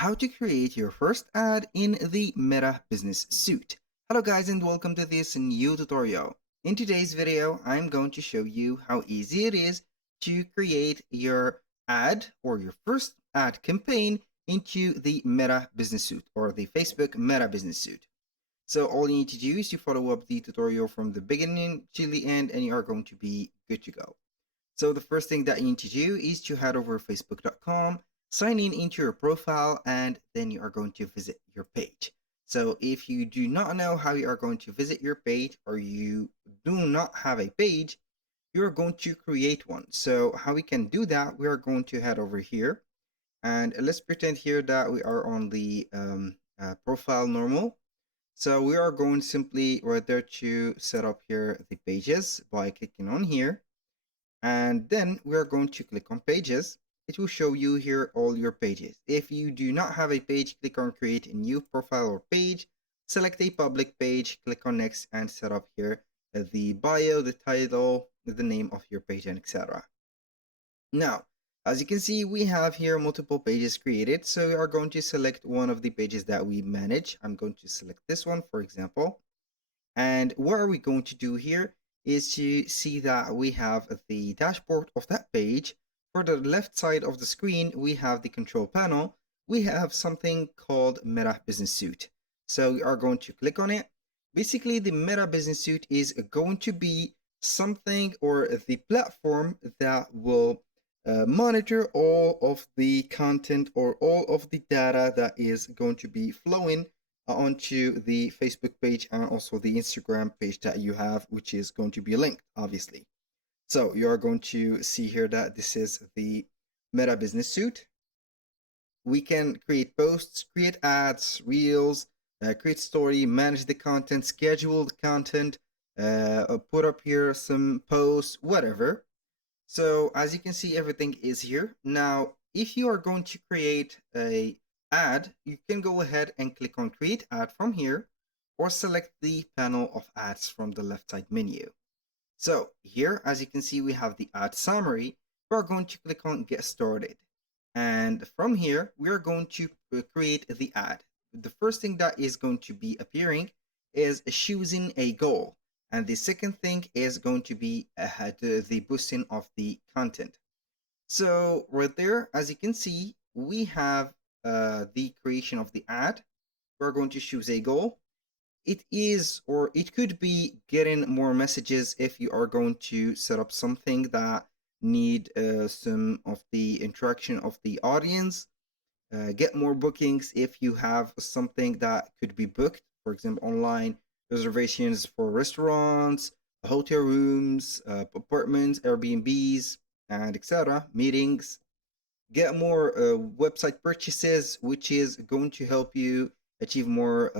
how to create your first ad in the Meta Business Suite. Hello guys and welcome to this new tutorial. In today's video, I'm going to show you how easy it is to create your ad or your first ad campaign into the Meta Business Suite or the Facebook Meta Business Suite. So all you need to do is to follow up the tutorial from the beginning to the end and you are going to be good to go. So the first thing that you need to do is to head over to facebook.com, sign in into your profile, and then you are going to visit your page. So if you do not know how you are going to visit your page or you do not have a page, you're going to create one. So how we can do that, we are going to head over here and let's pretend here that we are on the profile normal. So we are going simply right there to set up here the pages by clicking on here. And then we're going to click on pages. It will show you here all your pages. If you do not have a page, click on create a new profile or page, select a public page, click on next and set up here the bio, the title, the name of your page, and etc. Now, as you can see, we have here multiple pages created. So we are going to select one of the pages that we manage. I'm going to select this one, for example. And what are we going to do here is to see that we have the dashboard of that page. For the left side of the screen, we have the control panel. We have something called Meta Business Suite. So we are going to click on it. Basically, the Meta Business Suite is going to be something or the platform that will monitor all of the content or all of the data that is going to be flowing onto the Facebook page and also the Instagram page that you have, which is going to be linked, obviously. So you are going to see here that this is the Meta Business Suite. We can create posts, create ads, reels, create story, manage the content, schedule the content, put up here some posts, whatever. So as you can see, everything is here. Now, if you are going to create a ad, you can go ahead and click on create ad from here or select the panel of ads from the left side menu. So here, as you can see, we have the ad summary. We're going to click on get started. And from here, we are going to create the ad. The first thing that is going to be appearing is choosing a goal. And the second thing is going to be the boosting of the content. So right there, as you can see, we have the creation of the ad. We're going to choose a goal. It is, or it could be getting more messages if you are going to set up something that need some of the interaction of the audience. Get more bookings if you have something that could be booked, for example, online reservations for restaurants, hotel rooms, apartments, Airbnbs, and etc. Meetings. Get more website purchases, which is going to help you achieve more,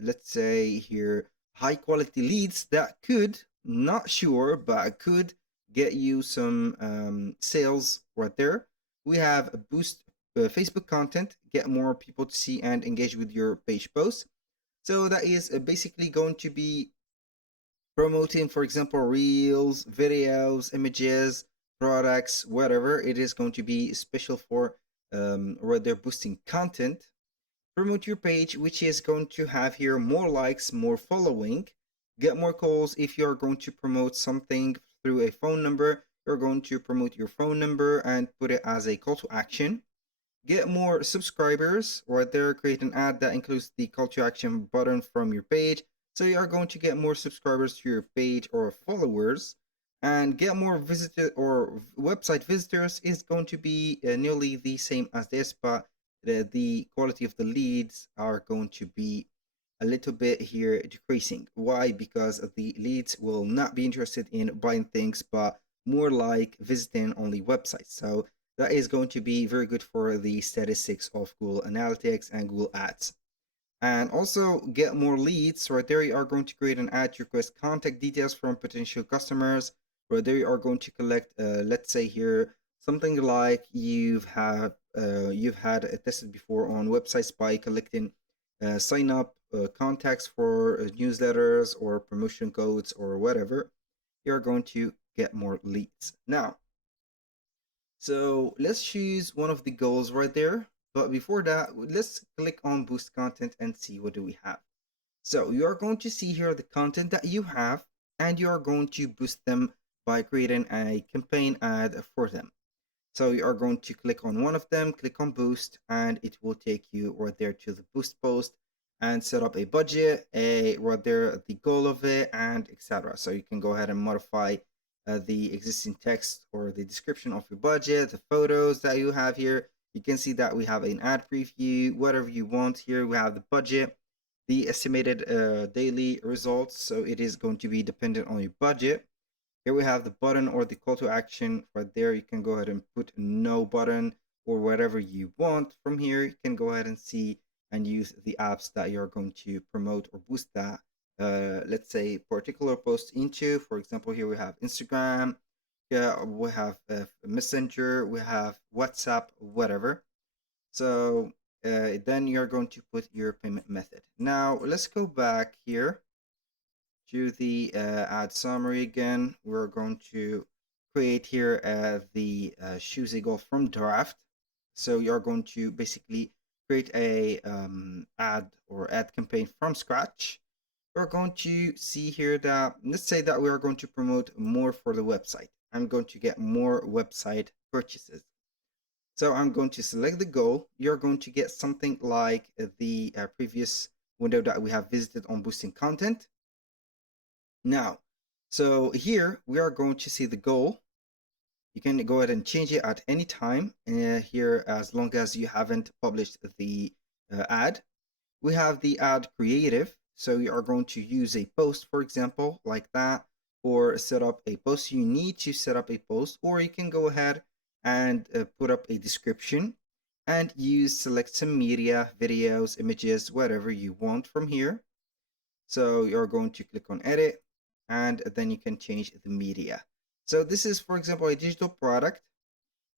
let's say here, high quality leads that could, not sure, but could get you some sales right there. We have a boost Facebook content, get more people to see and engage with your page posts. So that is basically going to be promoting, for example, reels, videos, images, products, whatever. It is going to be special for where they're boosting content. Promote your page, which is going to have here more likes, more following. Get more calls if you're going to promote something through a phone number. You're going to promote your phone number and put it as a call to action. Get more subscribers right there, create an ad that includes the call to action button from your page. So you are going to get more subscribers to your page or followers, and get more visitor or website visitors is going to be nearly the same as this, but the quality of the leads are going to be a little bit here decreasing. Why? Because the leads will not be interested in buying things, but more like visiting only websites. So that is going to be very good for the statistics of Google Analytics and Google Ads. And also get more leads. Right there, you are going to create an ad to request contact details from potential customers. Right there, you are going to collect, let's say here, something like you've had tested before on websites by collecting sign up contacts for newsletters or promotion codes or whatever. You're going to get more leads. Now, so let's choose one of the goals right there. But before that, let's click on boost content and see what do we have. So you are going to see here the content that you have, and you are going to boost them by creating a campaign ad for them. So you are going to click on one of them, click on boost, and it will take you right there to the boost post and set up a budget, a right there the goal of it, and etc. So you can go ahead and modify the existing text or the description of your budget, the photos that you have here. You can see that we have an ad preview, whatever you want here. We have the budget, the estimated daily results. So it is going to be dependent on your budget. Here we have the button or the call to action right there. You can go ahead and put no button or whatever you want. From here, you can go ahead and see and use the apps that you're going to promote or boost that, let's say, particular post into. For example, here we have Instagram, yeah, we have Messenger, we have WhatsApp, whatever. So then you're going to put your payment method. Now, let's go back here to the ad summary again. We're going to create here the choose a goal from draft. So you're going to basically create a ad or ad campaign from scratch. We're going to see here that, let's say that we are going to promote more for the website. I'm going to get more website purchases. So I'm going to select the goal. You're going to get something like the previous window that we have visited on boosting content. Now, so here we are going to see the goal. You can go ahead and change it at any time here, as long as you haven't published the ad. We have the ad creative. So you are going to use a post, for example, like that, or set up a post. You need to set up a post, or you can go ahead and put up a description and select some media, videos, images, whatever you want from here. So you're going to click on edit, and then you can change the media. So this is, for example, a digital product.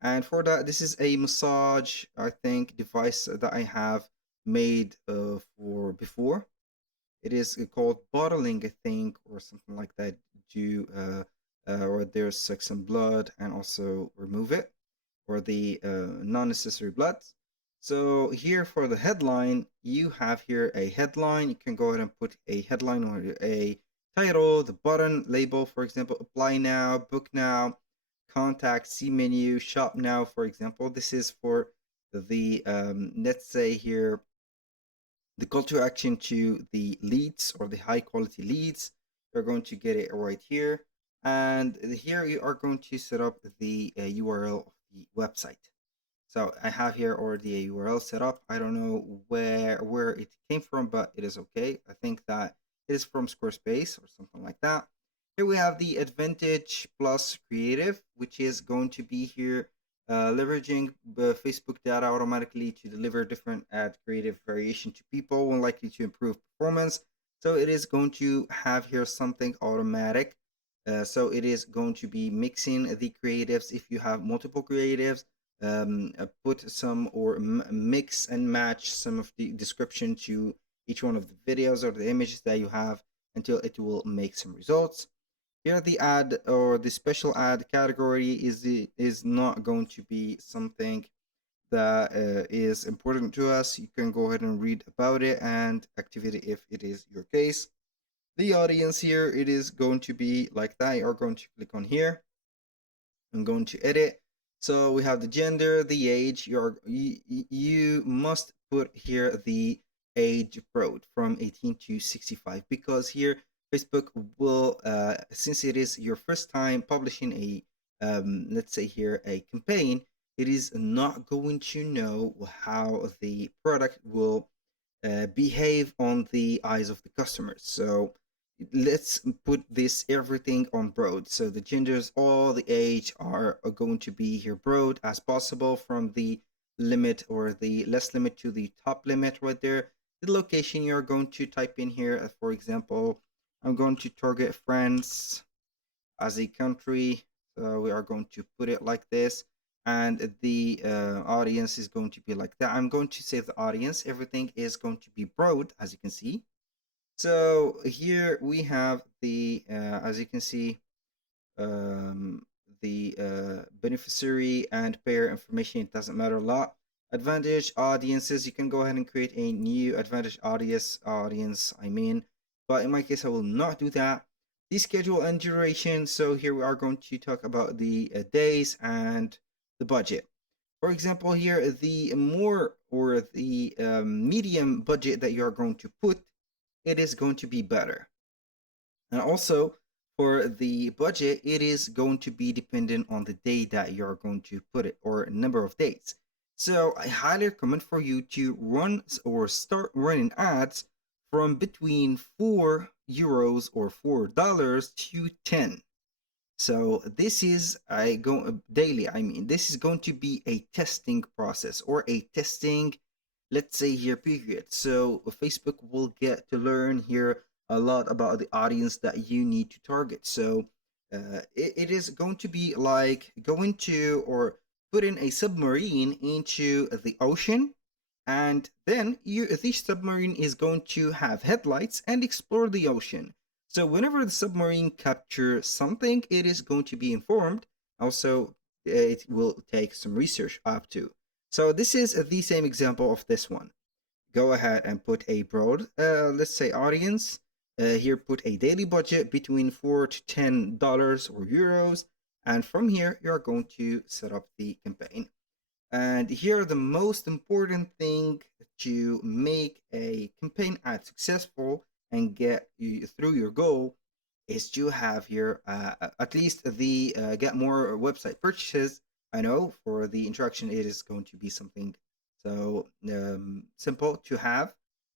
And for that, this is a massage, I think, device that I have made for before. It is called bottling, I think, or something like that. Do or there's suck some blood and also remove it, or the non-necessary blood. So here for the headline, you have here a headline. You can go ahead and put a headline or a title, the button, label, for example, apply now, book now, contact, see menu, shop now, for example. This is for the, let's say here, the call to action to the leads or the high quality leads. You're going to get it right here. And here you are going to set up the URL of the website. So I have here already a URL set up. I don't know where it came from, but it is okay. I think that it is from Squarespace or something like that. Here we have the Advantage Plus Creative, which is going to be here leveraging the Facebook data automatically to deliver different ad creative variation to people, and likely to improve performance. So it is going to have here something automatic. So it is going to be mixing the creatives. If you have multiple creatives, put some or mix and match some of the description to each one of the videos or the images that you have until it will make some results. Here the ad or the special ad category is not going to be something that is important to us. You can go ahead and read about it and activate it if it is your case. The audience here, it is going to be like that. You're going to click on here. I'm going to edit. So we have the gender, the age. You must put here the age broad from 18 to 65, because here Facebook will, since it is your first time publishing a, let's say here, a campaign, it is not going to know how the product will behave on the eyes of the customers. So let's put this everything on broad. So the genders, all the age are going to be here broad as possible, from the limit or the less limit to the top limit right there. The location you're going to type in here, for example, I'm going to target France as a country. So we are going to put it like this. And the audience is going to be like that. I'm going to save the audience. Everything is going to be broad, as you can see. So here we have the, as you can see, the beneficiary and payer information. It doesn't matter a lot. Advantage audiences, you can go ahead and create a new advantage audience, but in my case, I will not do that. The schedule and duration. So here we are going to talk about the days and the budget. For example, here, the more or the medium budget that you are going to put, it is going to be better. And also, for the budget, it is going to be dependent on the day that you're going to put it, or number of days. So I highly recommend for you to run or start running ads from between €4 or $4 to 10. So this is I go daily. This is going to be a testing process, or a testing, let's say here, period. So Facebook will get to learn here a lot about the audience that you need to target. So it is going to be like going to, or put in a submarine into the ocean, and then this submarine is going to have headlights and explore the ocean. So whenever the submarine captures something, it is going to be informed. Also, it will take some research up to. So this is the same example of this one. Go ahead and put a broad, let's say, audience. Here, put a daily budget between $4 to $10 or euros, and from here you are going to set up the campaign. And here, the most important thing to make a campaign ad successful and get you through your goal is to have here at least the get more website purchases. I know for the interaction, it is going to be something so simple to have.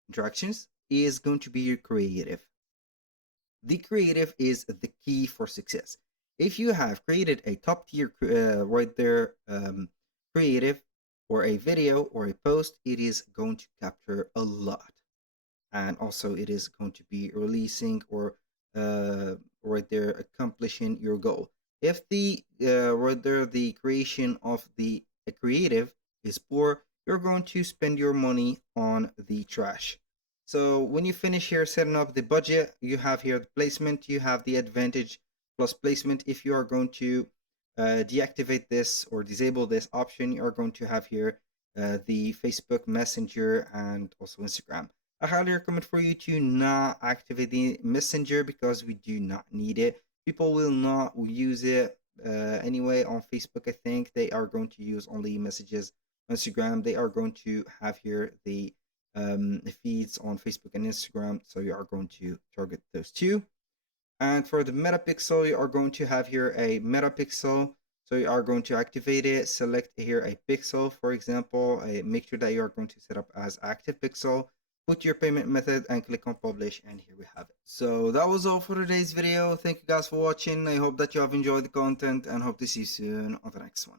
Interactions is going to be your creative. The creative is the key for success. If you have created a top tier right there creative, or a video or a post, it is going to capture a lot, and also it is going to be releasing, or right there accomplishing your goal. If the right there the creation of the creative is poor, you're going to spend your money on the trash. So when you finish here setting up the budget, you have here the placement, you have the advantage plus placement. If you are going to deactivate this or disable this option, you are going to have here the Facebook Messenger and also Instagram. I highly recommend for you to not activate the Messenger, because we do not need it. People will not use it anyway on Facebook. I think they are going to use only messages. Instagram, they are going to have here the feeds on Facebook and Instagram, so you are going to target those two. And for the metapixel, you are going to have here a metapixel. So you are going to activate it, select here a pixel, for example, make sure that you are going to set up as active pixel, put your payment method and click on publish, and here we have it. So that was all for today's video. Thank you guys for watching. I hope that you have enjoyed the content and hope to see you soon on the next one.